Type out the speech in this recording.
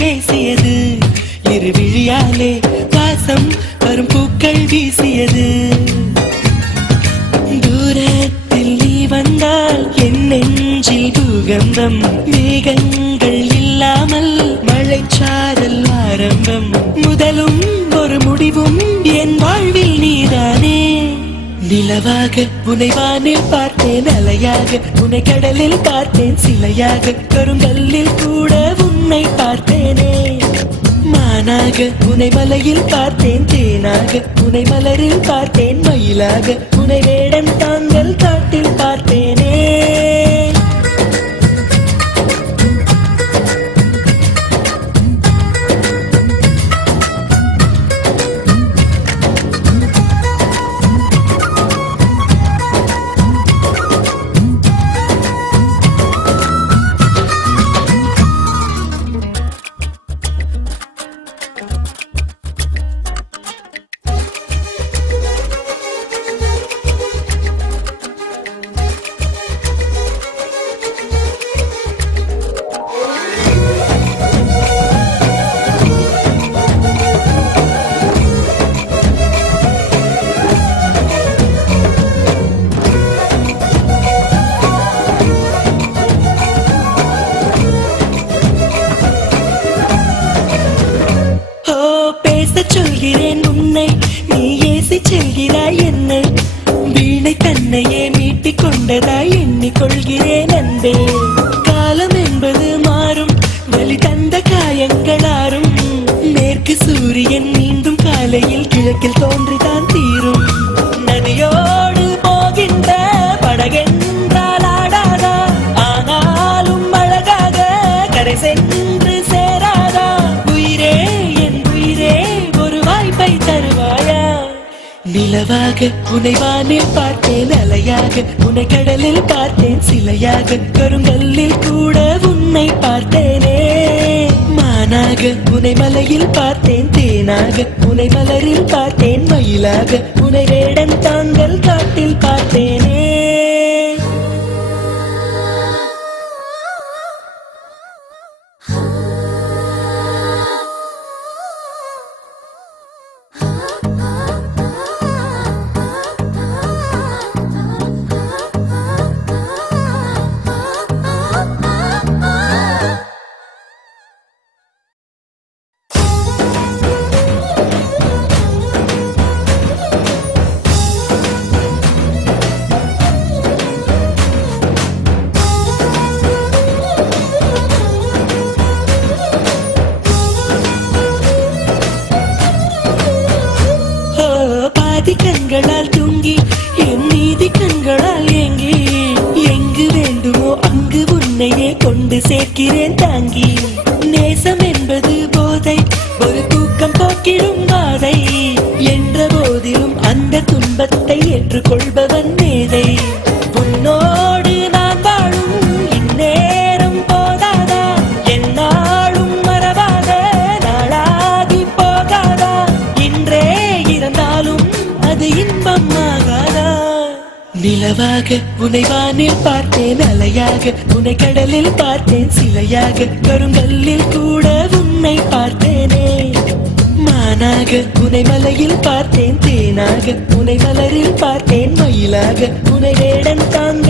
பேசியது, இரு விழியாலே வாசம் வரும் பூக்கள் வீசியது. தூரத்தில் நீ வந்தால் என் நெஞ்சில் பூகம்பம், மேகங்கள் இல்லாமல் மழைச்சாரல் ஆரம்பம். முதலும் ஒரு முடிவும் என் வாழ்வில் நீதானே. நிலவாக உனை வானில் பார்த்தேன், அலையாக உனை கடலில் பார்த்தேன், சிலையாக கருங்கல்லில் கூட உன்னை பார்த்தேனே. மானாக உனை மலையில் பார்த்தேன், தேனாக உனை மலரில் பார்த்தேன், மயிலாக உனை வேடன் தாங்கள் காட்டில் பார்த்தேனே. சொல்கிறேன் உன்னை, நீ ஏசி செல்கிறாய் என்னை, வீணை தன்னையே மீட்டிக் கொண்டதாய் எண்ணிக்கொள்கிறேன் அன்பே. காலம் என்பது மாறும், வலி தந்த காயங்களாரும், மேற்கு சூரியன் மீண்டும் காலையில் கிழக்கில் தோன்றிதான் தீரும். நதியோடு போகின்ற படகென்றால் ஆடாதா, ஆனாலும் அழகாக கரை சென்று சேராதா. உயிரே என் உயிரே ஒரு வாய்ப்பை தருவாயா. நிலவாக உனை வானில் பார்த்தேன், அலையாக உனை கடலில் பார்த்தேன், சிலையாக கருங்கல்லில் கூட உன்னை பார்த்தேனே. மானாக உனை மலையில் பார்த்தேன், தேனாக உனை மலரில் பார்த்தேன், மயிலாக உனை வேடன் தாங்கள் காட்டில் பார்த்தேனே. கண்களால் தூங்கி என் நீதி கண்களால் ஏங்கி, எங்கு வேண்டுமோ அங்கு உன்னையே கொண்டு சேர்க்கிறேன் தாங்கி. நேசம் என்பது போதை, ஒரு தூக்கம் போக்கிடும் வாதை, என்ற போதிலும் அந்த துன்பத்தை ஏற்றுக்கொள்பவன் மேதை. உன்னோடு நான் வாழும் இந்நேரம் போதாதா, என்னாலும் மறவாத நாளாகி போகாதா. இன்றே இருந்தாலும் அது இன்பம் ஆகாதா. நிலவாக உனை வானில் பார்த்தேன், அலையாக உனை கடலில் பார்த்தேன், சிலையாக கருங்கல்லில் கூட உன்னை பார்த்தேனே. மானாக உனை மலையில் பார்த்தேன், தேனாக உனை மலரில் பார்த்தேன், மயிலாக உனை வேடன் தாங்க